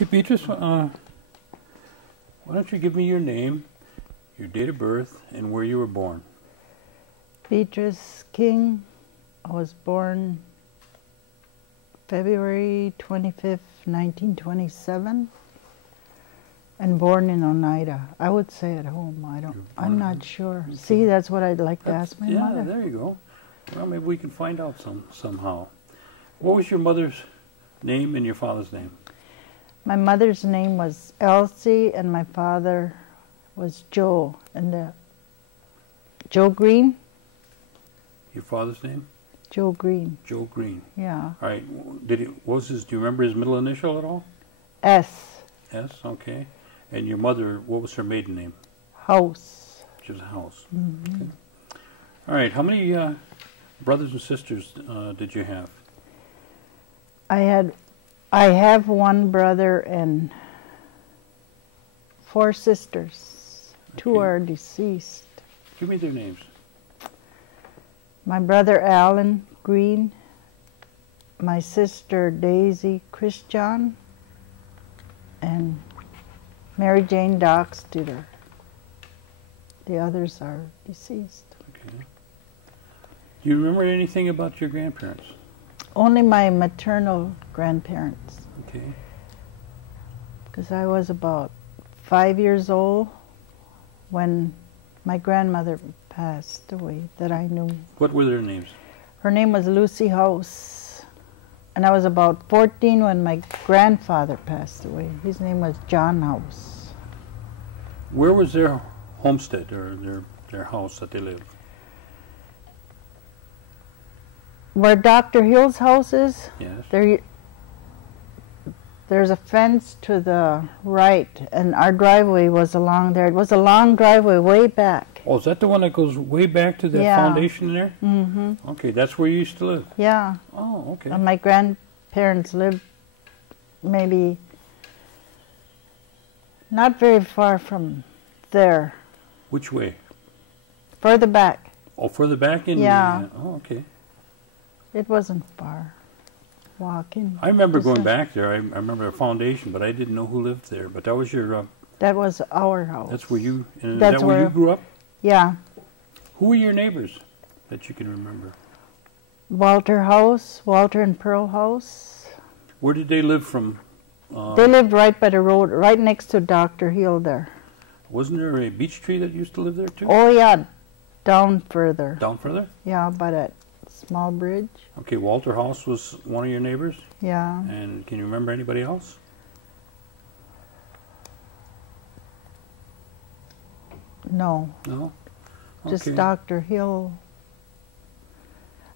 Okay, Beatrice, why don't you give me your name, your date of birth, and where you were born? Beatrice King. I was born February 25th, 1927, and born in Oneida. I would say at home. I'm not sure. Okay. See, that's what I'd like to ask my mother. Yeah, there you go. Well, maybe we can find out somehow. What was your mother's name and your father's name? My mother's name was Elsie, and my father was Joe. And Joe Green. Your father's name? Joe Green. Joe Green. Yeah. All right. Do you remember his middle initial at all? S. S. Okay. And your mother, what was her maiden name? House. She was House. Mm-hmm. Okay. All right. How many brothers and sisters did you have? I have one brother and 4 sisters. Okay. 2 are deceased. Give me their names. My brother Alan Green, my sister Daisy Christian, and Mary Jane Dockstuder. The others are deceased. Okay. Do you remember anything about your grandparents? Only my maternal grandparents. Okay. Because I was about 5 years old when my grandmother passed away that I knew. What were their names? Her name was Lucy House. And I was about 14 when my grandfather passed away. His name was John House. Where was their homestead or their house that they lived? Where Dr. Hill's house is, yes. There's a fence to the right, and our driveway was along there. It was a long driveway way back. Oh, is that the one that goes way back to the foundation there? Mm-hmm. Okay, that's where you used to live? Yeah. Oh, okay. And my grandparents lived maybe not very far from there. Which way? Further back. Oh, further back in? Yeah. Oh, okay. It wasn't far. Walking. I remember going back there. I remember a foundation, but I didn't know who lived there. But that was your... that was our house. That's where you... Is that's that where you grew up? Yeah. Who were your neighbors that you can remember? Walter House, Walter and Pearl House. Where did they live from? They lived right by the road, right next to Dr. Hill there. Wasn't there a beech tree that used to live there too? Oh yeah, down further. Down further? Yeah, by that small bridge. Okay, Walter House was one of your neighbors? Yeah. And can you remember anybody else? No. No? Okay. Just Dr. Hill.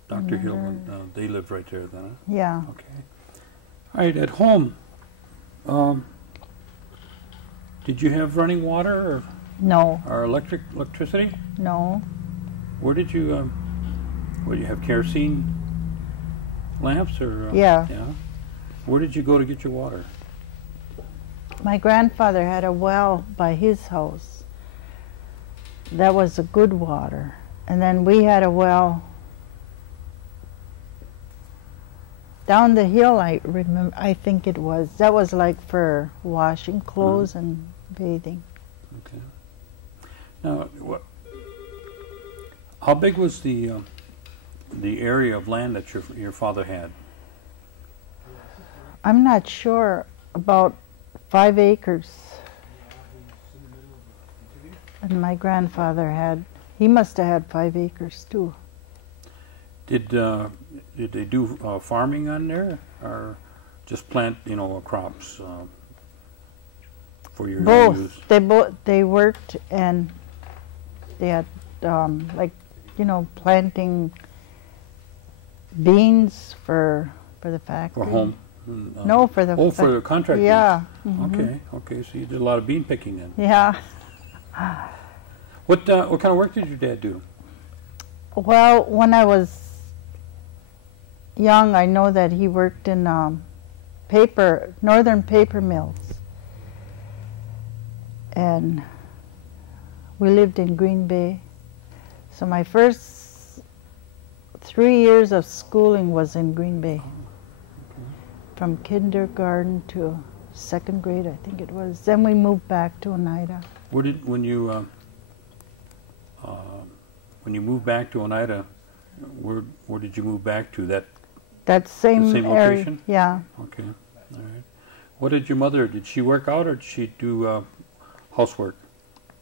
Dr. Hill, they lived right there then, huh? Yeah. Okay. All right, at home, did you have running water No. or electricity? No. Where did you have kerosene lamps or? Yeah. Yeah. Where did you go to get your water? My grandfather had a well by his house. That was a good water. And then we had a well down the hill, I think it was. That was like for washing clothes and bathing. Okay. Now, how big was the area of land that your father had? I'm not sure. About 5 acres. And my grandfather he must have had 5 acres too. Did they do farming on there, or just plant, crops for your use? They worked, and they had planting beans for the factory. For home? No, for the for the contract. Yeah. Mm-hmm. Okay. So you did a lot of bean picking then. Yeah. What kind of work did your dad do? Well, when I was young, I know that he worked in northern paper mills. And we lived in Green Bay. So my first 3 years of schooling was in Green Bay. Okay. From kindergarten to second grade, I think it was. Then we moved back to Oneida. Where did when you moved back to Oneida? Where did you move back to? That same, the same area. location? Yeah. Okay, all right. What did your mother? Did she work out or did she do housework?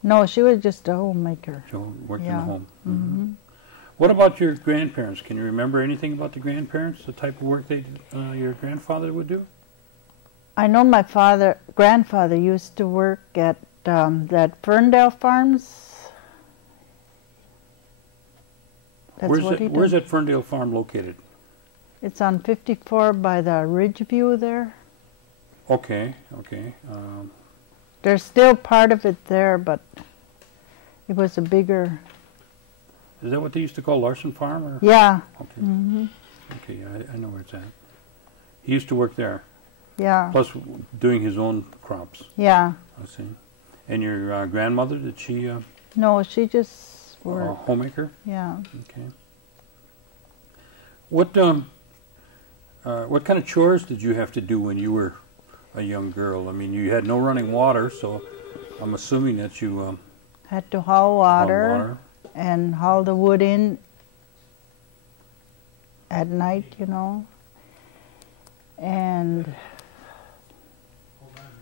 No, she was just a homemaker. She worked in Yeah. the home. Mm-hmm. What about your grandparents? Can you remember anything about the grandparents? The type of work your grandfather would do? I know my grandfather used to work at that Ferndale Farms. That's what he did. Where's that Ferndale farm located? It's on 54 by the Ridge View there. Okay, okay. There's still part of it there, but it was a bigger... Is that what they used to call Larson Farm? Or? Yeah. Okay. Mm-hmm. Okay, I know where it's at. He used to work there. Yeah. Plus doing his own crops. Yeah. I see. And your grandmother, did she... No, she just worked. Homemaker? Yeah. Okay. What kind of chores did you have to do when you were a young girl? I mean, you had no running water, so I'm assuming that you had to haul water and haul the wood in at night, you know. And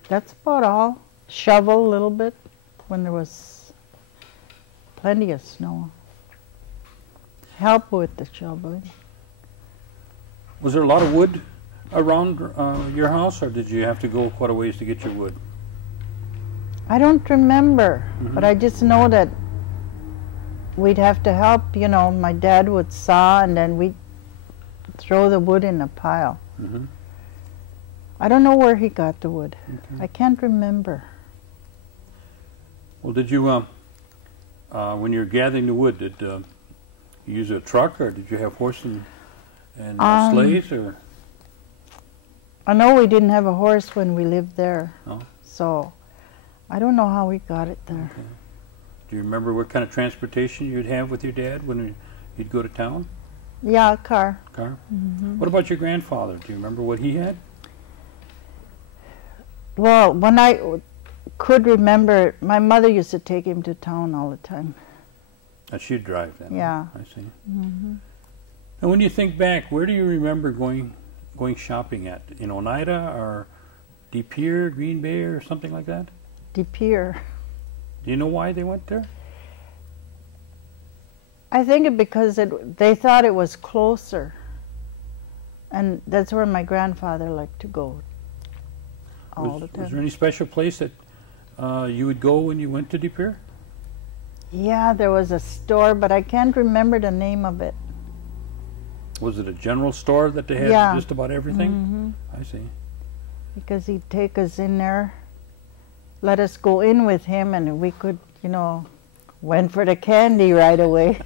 that's about all. Shovel a little bit when there was plenty of snow. Help with the shoveling. Was there a lot of wood around your house, or did you have to go quite a ways to get your wood? I don't remember, Mm-hmm. but I just know that we'd have to help, you know. My dad would saw and then we'd throw the wood in a pile. Mm-hmm. I don't know where he got the wood. Okay. I can't remember. Well, did you, when you were gathering the wood, did you use a truck, or did you have horse and sleighs, or? I know we didn't have a horse when we lived there, No? so I don't know how we got it there. Okay. Do you remember what kind of transportation you'd have with your dad when you'd go to town? Yeah, a car. Car? Mm-hmm. What about your grandfather? Do you remember what he had? Well, when I could remember, my mother used to take him to town all the time. She'd drive then. Yeah. I see. Mm-hmm. And when you think back, where do you remember going shopping at? In Oneida or De Pere, Green Bay, or something like that? De Pere. Do you know why they went there? I think because they thought it was closer. And that's where my grandfather liked to go all the time. Was there any special place that you would go when you went to De Pere? Yeah, there was a store, but I can't remember the name of it. Was it a general store that they had just about everything? Mm-hmm. I see. Because he'd take us in there, let us go in with him, and we could, you know, went for the candy right away.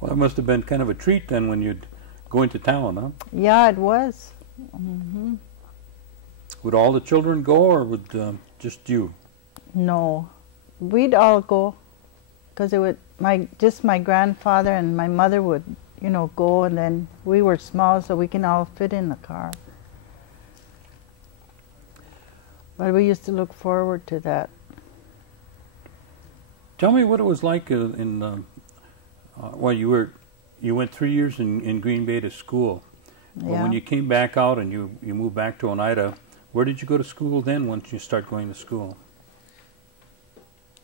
Well, that must have been kind of a treat then when you'd go into town, huh? Yeah, it was. Mm-hmm. Would all the children go, or would just you? No, we'd all go, because it would just my grandfather and my mother would, you know, go, and then we were small, so we can all fit in the car. But we used to look forward to that. Tell me what it was like well, you went 3 years in Green Bay to school. Well, Yeah. when you came back out and you moved back to Oneida, where did you go to school then once you start going to school?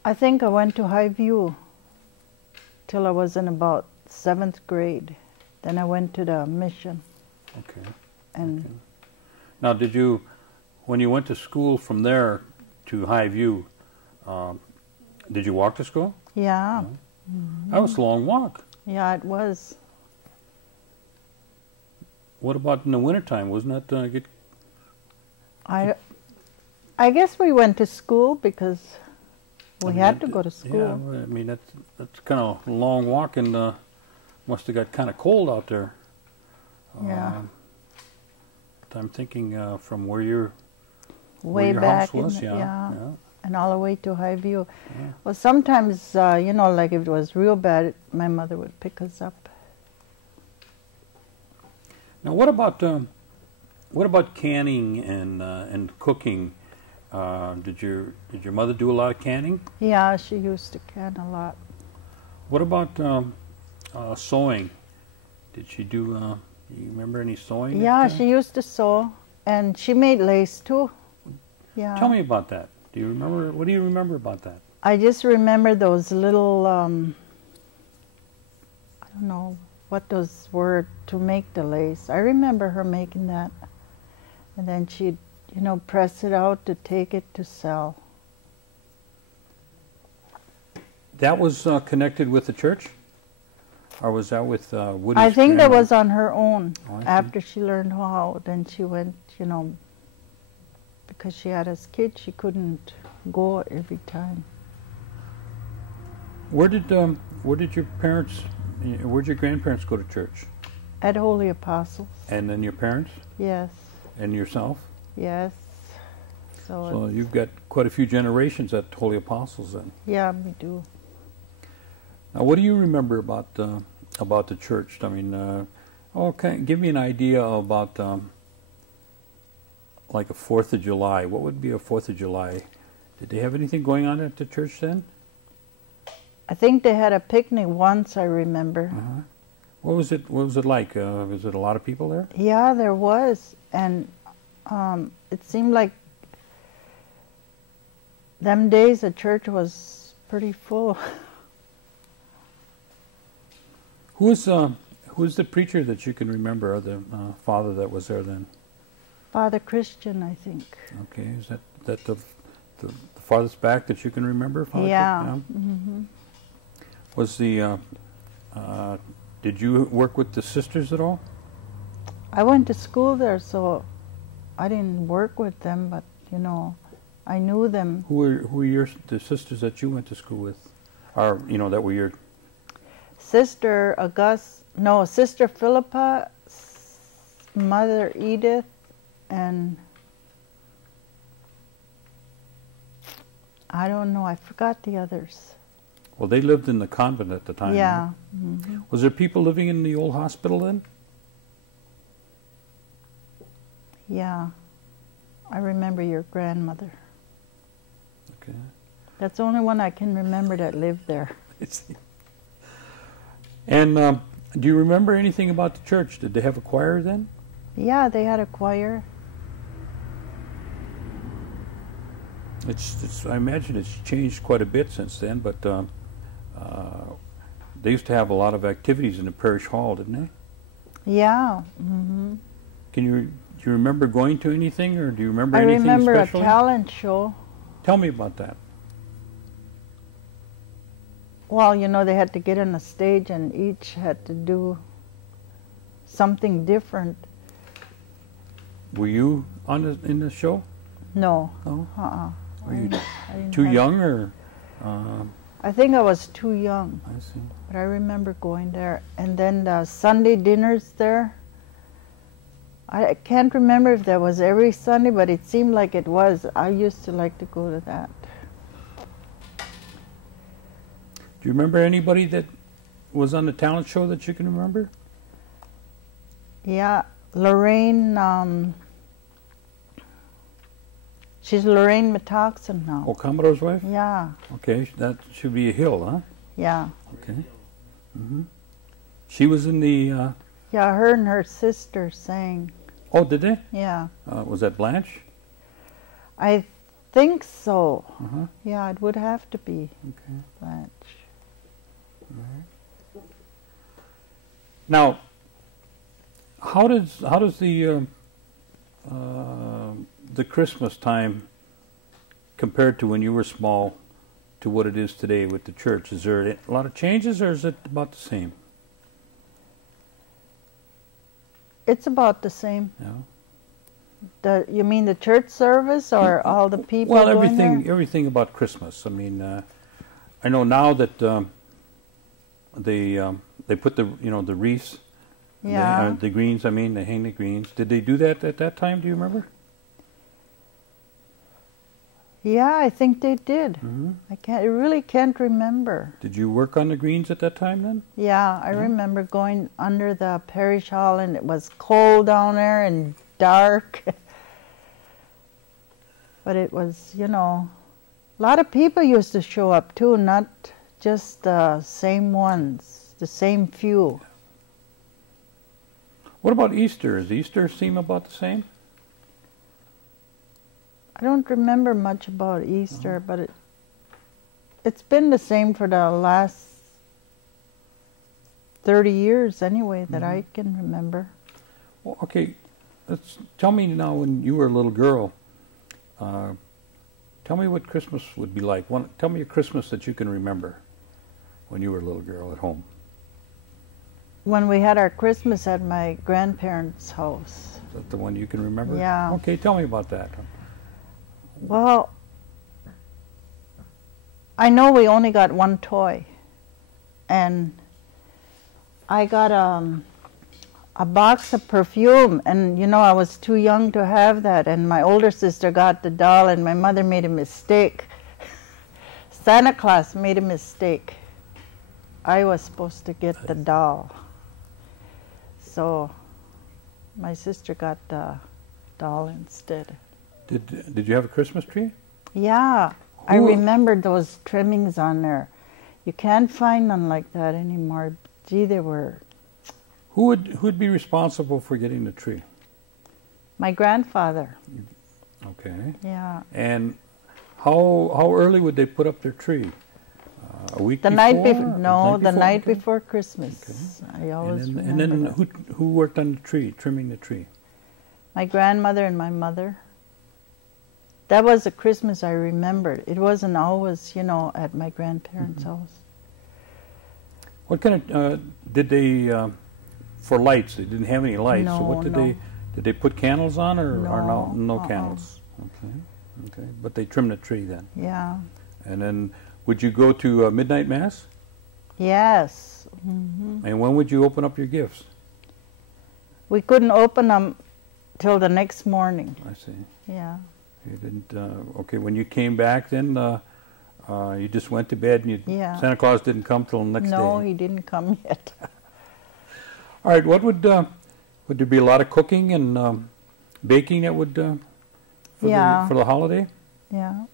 I think I went to High View till I was in about 7th grade. Then I went to the mission. Okay. And Okay. Now, when you went to school from there to High View, did you walk to school? yeah, No. That was a long walk. yeah, it was. What about in the wintertime? Wasn't that good? I guess we went to school because we I mean, had to go to school. Yeah, I mean, that's kind of a long walk, and must have got kind of cold out there. Yeah. I'm thinking from where your Way house back was, in the, yeah. and all the way to High View. Yeah. Well, sometimes, you know, like if it was real bad, my mother would pick us up. Now, what about What about canning and cooking? Did your mother do a lot of canning? Yeah, she used to can a lot. What about sewing? Did she do? You remember any sewing? Yeah, she used to sew, and she made lace too. Yeah. Tell me about that. Do you remember? What do you remember about that? I just remember those little, I don't know what those were to make the lace. I remember her making that. And then she'd, press it out to take it to sell. That was connected with the church? Or was that with Woody's I think that grandmother? was on her own. Oh, I see. After she learned how, then she went, because she had us kids, she couldn't go every time. Where'd your grandparents go to church? At Holy Apostles. And then your parents? Yes. And yourself? Yes. So you've got quite a few generations at Holy Apostles then. Yeah, we do. Now, what do you remember about the church? I mean, give me an idea about like a 4th of July. What would be a 4th of July? Did they have anything going on at the church then? I think they had a picnic once, I remember. Uh-huh. What was it like? Was it a lot of people there? Yeah, there was. And it seemed like them days the church was pretty full. Who's the preacher that you can remember, or the father that was there then? Father Christian, I think. Okay, is that the farthest back that you can remember? Father Yeah. Christian? Was the did you work with the sisters at all? I went to school there, so I didn't work with them, but I knew them. Who were the sisters that you went to school with, or that were your? Sister Sister Philippa, Mother Edith, and I don't know, I forgot the others. Well, they lived in the convent at the time. Yeah. Right? Mm-hmm. Was there people living in the old hospital then? Yeah. I remember your grandmother. Okay. That's the only one I can remember that lived there. I see. And do you remember anything about the church? Did they have a choir then? Yeah, they had a choir. I imagine it's changed quite a bit since then, but they used to have a lot of activities in the parish hall, didn't they? Yeah. Mm-hmm. Do you remember going to anything, or do you remember anything remember especially? a talent show. Tell me about that. Well, they had to get on a stage and each had to do something different. Were you in the show? No. No? Were you I didn't too have- young, or? I think I was too young, I see. but I remember going there. And then the Sunday dinners there. I can't remember if that was every Sunday, but it seemed like it was. I used to like to go to that. Do you remember anybody that was on the talent show that you can remember? Yeah, Lorraine, she's Lorraine Metoxen now. Oh, Commodore's wife? Yeah, Okay, that should be a Hill, huh? yeah. Okay. She was in the, Yeah, her and her sister sang. oh, did they? Yeah, Was that Blanche? I think so. Uh-huh. Yeah, it would have to be Okay. Blanche. Now, how does the Christmas time compared to when you were small to what it is today with the church? Is there a lot of changes, or is it about the same? It's about the same. Yeah. You mean the church service or all the people Well, going there? everything about Christmas. I mean, I know now that they put the the wreaths, Yeah. the greens. I mean, they hang the greens. Did they do that at that time? Do you remember? Yeah, I think they did. Mm-hmm. I really can't remember. Did you work on the greens at that time then? Yeah, I remember going under the parish hall and it was cold down there and dark. But it was, you know, a lot of people used to show up too, not just the same ones, the same few. What about Easter? Does Easter seem about the same? I don't remember much about Easter, but it's been the same for the last 30 years anyway that I can remember. Well, okay, tell me now, when you were a little girl, tell me what Christmas would be like. Tell me a Christmas that you can remember when you were a little girl at home. When we had our Christmas at my grandparents' house. Is that the one you can remember? Yeah. Okay, tell me about that. Well, I know we only got one toy, and I got a box of perfume, and you know, I was too young to have that, and my older sister got the doll, and my mother made a mistake. Santa Claus made a mistake. I was supposed to get the doll. So my sister got the doll instead. Did you have a Christmas tree? Yeah, I remember those trimmings on there. You can't find none like that anymore. Gee, they were. Who'd be responsible for getting the tree? My grandfather. Okay. Yeah. And how early would they put up their tree? A week the before? Night before? No, the night okay. before Christmas. Okay. I always remember. And then that. who worked on the tree, trimming the tree? My grandmother and my mother. That was a Christmas I remembered. It wasn't always, you know, at my grandparents' house. What kind of did they for lights? They didn't have any lights. No, so what did no. Did they put candles on, or no uh-uh. candles? Okay, okay. But they trimmed the tree then. Yeah. And then would you go to midnight mass? Yes. Mm-hmm. And when would you open up your gifts? We couldn't open them till the next morning. I see. Yeah. You didn't. Okay, when you came back, then you just went to bed, and Santa Claus didn't come till the next day. No, he didn't come yet. All right. What would there be a lot of cooking and baking that would for the holiday? Yeah.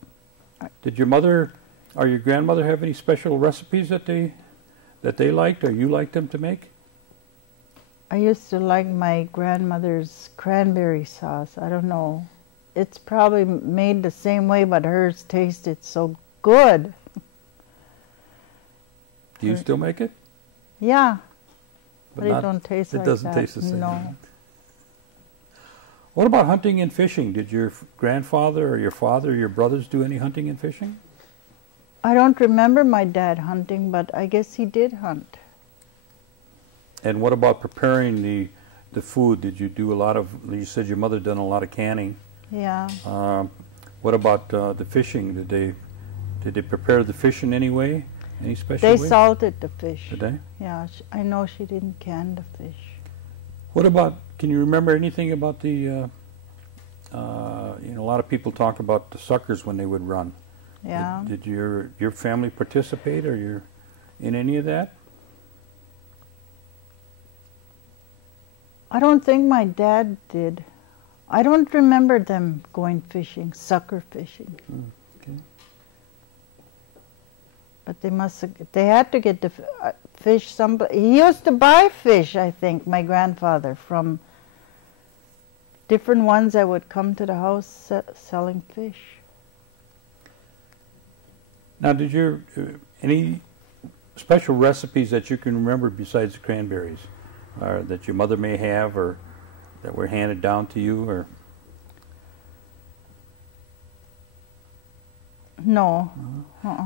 Did your mother or your grandmother have any special recipes that they liked, or you liked them to make? I used to like my grandmother's cranberry sauce. I don't know. It's probably made the same way, but hers tasted so good. Do you still make it? Yeah. But it don't taste like that. It doesn't taste the same. No. What about hunting and fishing? Did your grandfather or your father or your brothers do any hunting and fishing? I don't remember my dad hunting, but I guess he did hunt. And what about preparing the food? Did you do a lot of, you said your mother done a lot of canning. Yeah. What about the fishing? Did they prepare the fish in any way? Any special way? They salted the fish. Did they? Yeah, I know she didn't can the fish. What about, can you remember anything about the, you know, a lot of people talk about the suckers when they would run. Yeah. Did your family participate, or in any of that? I don't think my dad did. I don't remember them going fishing, sucker fishing. Okay. But they had to get the fish. He used to buy fish, I think, my grandfather, from different ones that would come to the house selling fish. Now, did any special recipes that you can remember besides the cranberries, or that your mother may have, or that were handed down to you, or? No.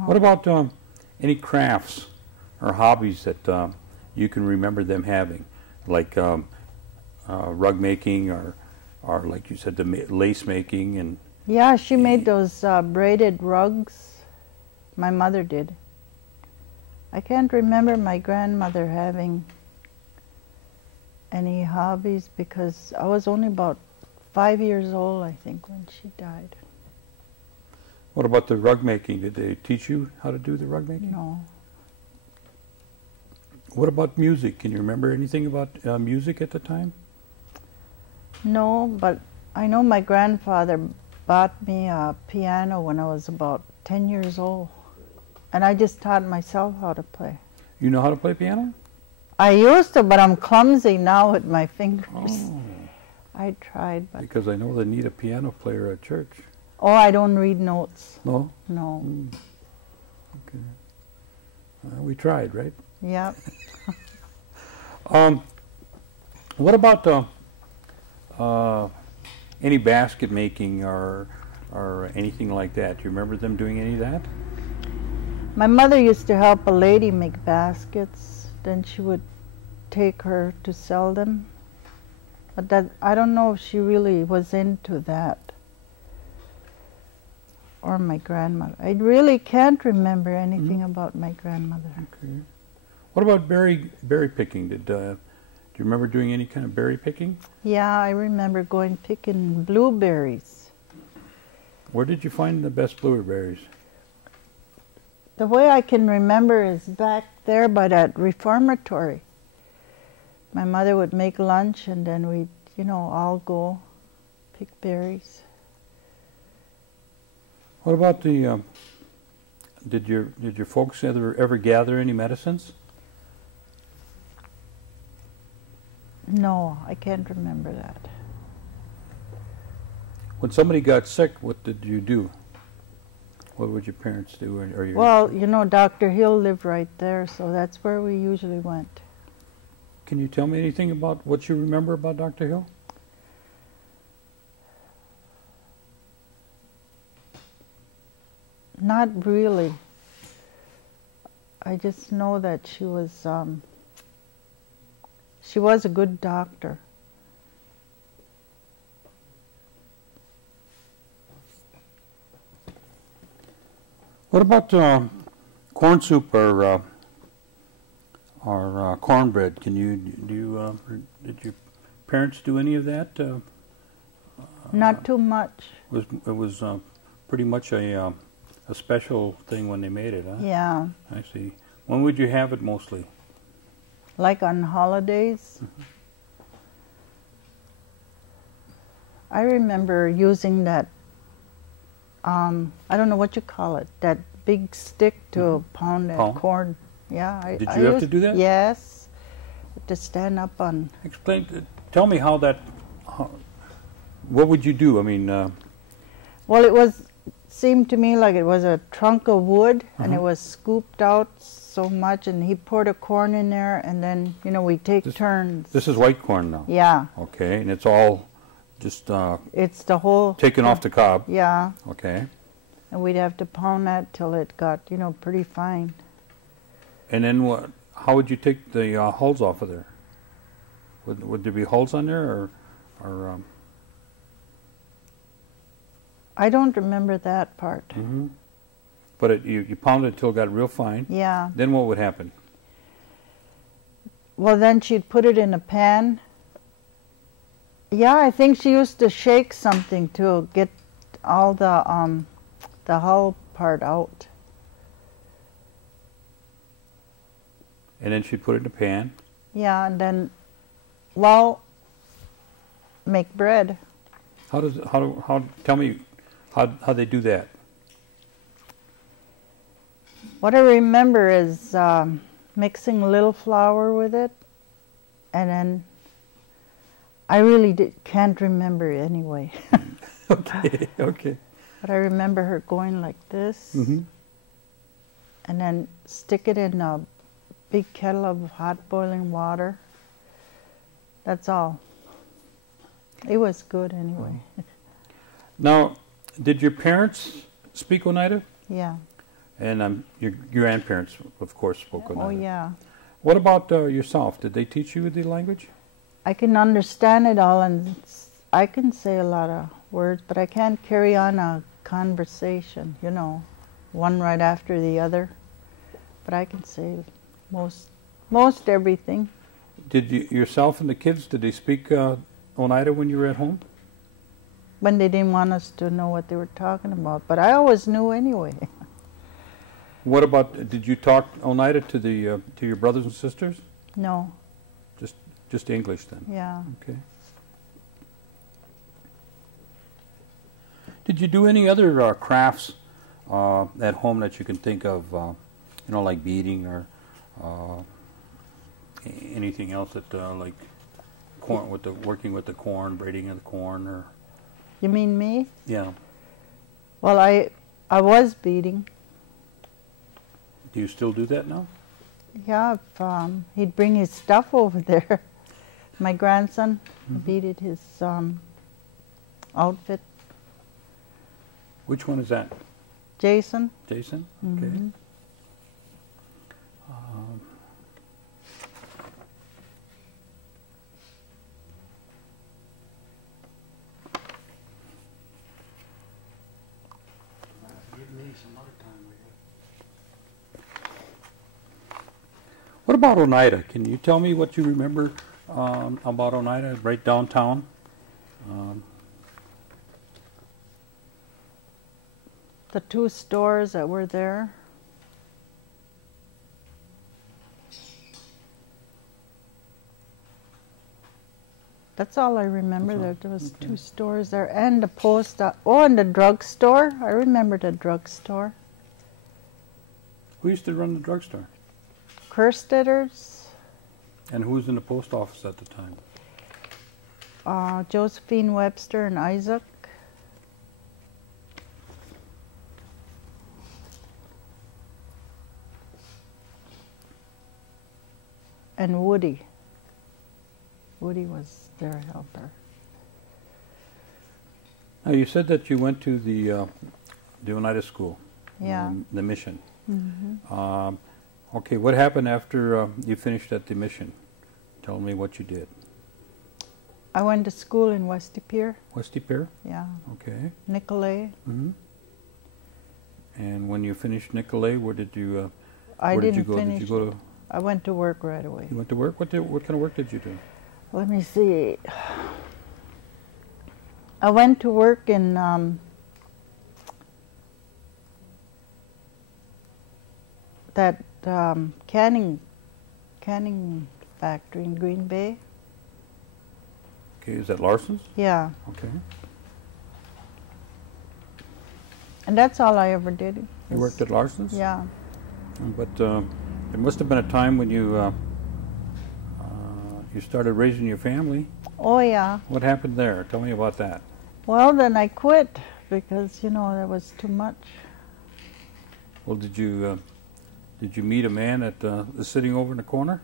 What about any crafts or hobbies that you can remember them having, like rug making, or like you said, the lace making, and? Yeah, she made those braided rugs. My mother did. I can't remember my grandmother having any hobbies, because I was only about 5 years old, I think, when she died. What about the rug making? Did they teach you how to do the rug making? No. What about music? Can you remember anything about music at the time? No, but I know my grandfather bought me a piano when I was about 10 years old. And I just taught myself how to play. You know how to play piano? I used to, but I'm clumsy now with my fingers. Oh. I tried, but... Because I know they need a piano player at church. Oh, I don't read notes. No? No. Okay. We tried, right? Yeah. What about any basket making or anything like that? Do you remember them doing any of that? My mother used to help a lady make baskets. Then she would take her to sell them. But that, I don't know if she really was into that. Or my grandmother. I really can't remember anything about my grandmother. Okay. What about berry picking? Do you remember doing any kind of berry picking? Yeah, I remember going picking blueberries. Where did you find the best blueberries? The way I can remember is back there by that reformatory. My mother would make lunch and then we'd, all go pick berries. What about the, did your folks ever gather any medicines? No, I can't remember that. When somebody got sick, what did you do? What would your parents do? Or your Well, Dr. Hill lived right there, so that's where we usually went. Can you tell me anything about what you remember about Dr. Hill? Not really. I just know that she was a good doctor. What about corn soup or cornbread? Did your parents do any of that? Not too much. It was pretty much a special thing when they made it, huh? Yeah. I see. When would you have it mostly? Like on holidays. I remember using that, I don't know what you call it, that big stick to pound that corn. Yeah. Did you have to do that? Yes. To stand up on. Tell me how that, what would you do? I mean... Well, it seemed to me like it was a trunk of wood, and it was scooped out so much, and he poured a corn in there, and then, we take turns. This is white corn now? Yeah. Okay, and it's all just... it's the whole... Taken off the cob? Yeah. Okay. And we'd have to pound that till it got, pretty fine. And then how would you take the hulls off of there? Would there be hulls on there, or I don't remember that part. Mm-hmm. But you pounded it until it got real fine? Yeah. Then what would happen? Well, then she'd put it in a pan. Yeah, I think she used to shake something to get all the hull part out. And then she'd put it in a pan? Yeah, and then, make bread. Tell me how they do that? What I remember is mixing a little flour with it, and then I really can't remember it anyway. Okay, okay. But I remember her going like this, and then stick it in a big kettle of hot boiling water. That's all. It was good anyway. Now, did your parents speak Oneida? Yeah. And your grandparents, of course, spoke Oneida. Oh, yeah. What about yourself? Did they teach you the language? I can understand it all, and I can say a lot of words, but I can't carry on a conversation, one right after the other. But I can say most everything. Did yourself and the kids, did they speak Oneida when you were at home? When they didn't want us to know what they were talking about, but I always knew anyway. What about, did you talk Oneida to your brothers and sisters? No. Just English then? Yeah. Okay. Did you do any other crafts at home that you can think of, you know, like beading or anything else that, like corn, with the working with the corn, braiding of the corn, or? You mean me? Yeah. Well, I was beading. Do you still do that now? Yeah, he'd bring his stuff over there. My grandson beaded his outfit. Which one is that? Jason. Jason? Mm-hmm. Okay. What about Oneida? Can you tell me what you remember about Oneida, right downtown? The 2 stores that were there. That's all I remember. There was 2 stores there, and the post. And the drugstore. I remember the drugstore. Who used to run the drugstore? Kersteders. And who was in the post office at the time? Josephine Webster and Isaac. And Woody. Woody was their helper. Now you said that you went to the Oneida School. Yeah. The mission. Mm-hmm. Okay, what happened after you finished at the mission? Tell me what you did. I went to school in West De Pere. West De Pere? Yeah. Okay. Nicolay. Mm-hmm. And when you finished Nicolay, where did you? I where didn't did you go? finish. Did you go to? I went to work right away. You went to work. What kind of work did you do? Let me see. I went to work in that canning factory in Green Bay. Okay, is that Larson's? Yeah, Okay. and that's all I ever did. You worked at Larson's? Yeah. But there must have been a time when you you started raising your family. Oh yeah. What happened there? Tell me about that. Well, then I quit because, you know, there was too much. Well, did you meet a man that is sitting over in the corner?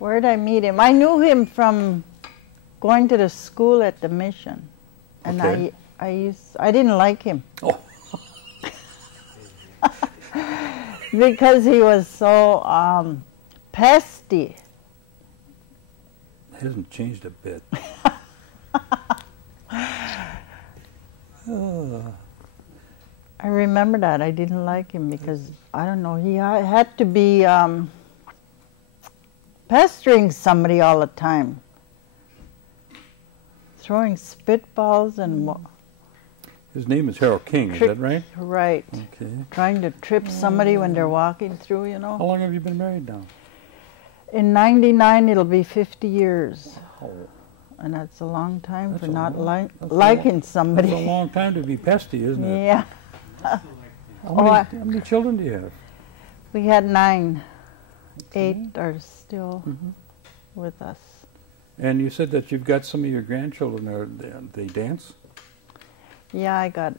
Where did I meet him? I knew him from going to the school at the mission, and Okay. I didn't like him Oh, because he was so pesty. it hasn't changed a bit. I remember that. I didn't like him because, I don't know, he had to be pestering somebody all the time. Throwing spitballs and... His name is Harold King, is that right? Right. Okay. Trying to trip somebody when they're walking through, you How know. long have you been married now? In '99, it'll be 50 years. Oh, And that's a long time That's for a not long- that's a liking that's somebody. a long time to be pesty, isn't it? Yeah. How many children do you have? We had 9. 8 are still Mhm. with us. And you said that you've got some of your grandchildren there. They dance? Yeah, I got...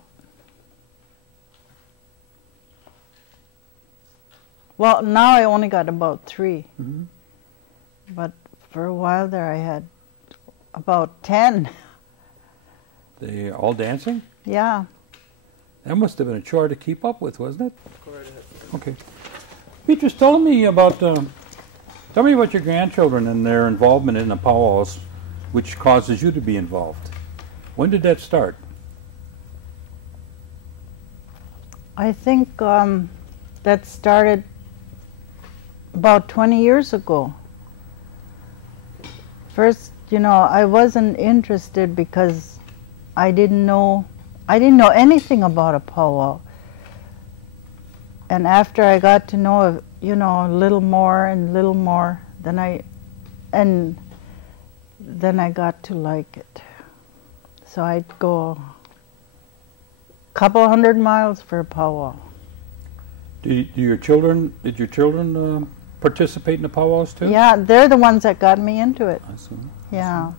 Well, now I only got about 3. Mm-hmm. But for a while there I had about 10. They all dancing? Yeah. That must have been a chore to keep up with, wasn't it? Okay. Beatrice, tell me about your grandchildren and their involvement in the powwows, which causes you to be involved. When did that start? I think that started about 20 years ago. First, you know, I wasn't interested because I didn't know anything about a powwow. And after I got to know, you know, a little more and little more, then I got to like it. So I'd go couple 100 miles for a powwow. Did your children participate in the powwows too? Yeah, they're the ones that got me into it. I see. Yeah.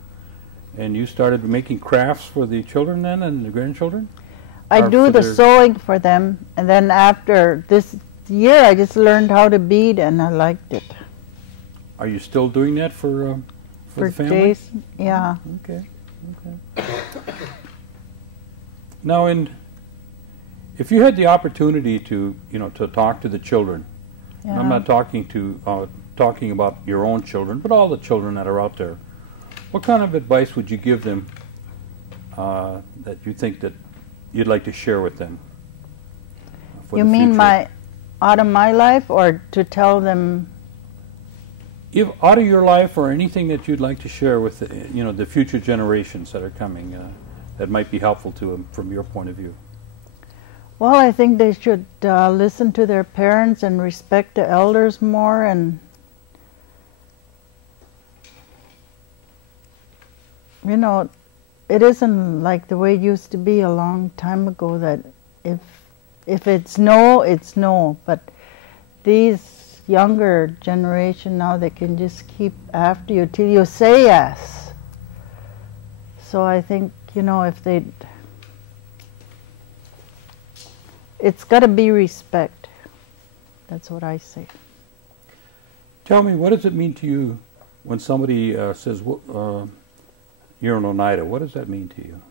And you started making crafts for the children then and the grandchildren? I Or do for the their- sewing for them, and then after this year I just learned how to bead and I liked it. Are you still doing that for the family? Jason, yeah. Okay. Now, if you had the opportunity to talk to the children, and I'm Yeah. not talking about your own children, but all the children that are out there, what kind of advice would you give them that you think that you'd like to share with them? For You the mean future? out of my life, or to tell them? If out of your life, or anything that you'd like to share with the future generations that are coming, that might be helpful to them from your point of view. Well, I think they should listen to their parents and respect the elders more, and it isn't like the way it used to be a long time ago, that if it's no, it's no. But these younger generation now, they can just keep after you till you say yes. So I think, if it's got to be respect. That's what I say. Tell me, what does it mean to you when somebody says you're an Oneida? What does that mean to you?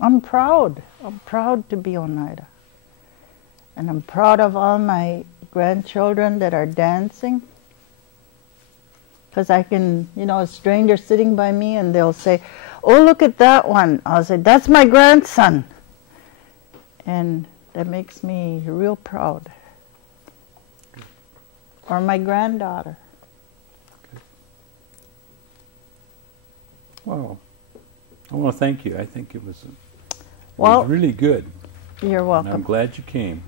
I'm proud. I'm proud to be Oneida. And I'm proud of all my grandchildren that are dancing. Because I can, a stranger sitting by me and they'll say, "Oh, look at that one." I'll say, "That's my grandson." And that makes me real proud. Or my granddaughter. Well, I want to thank you. I think it was Well, really good. you're And I'm welcome. glad you came.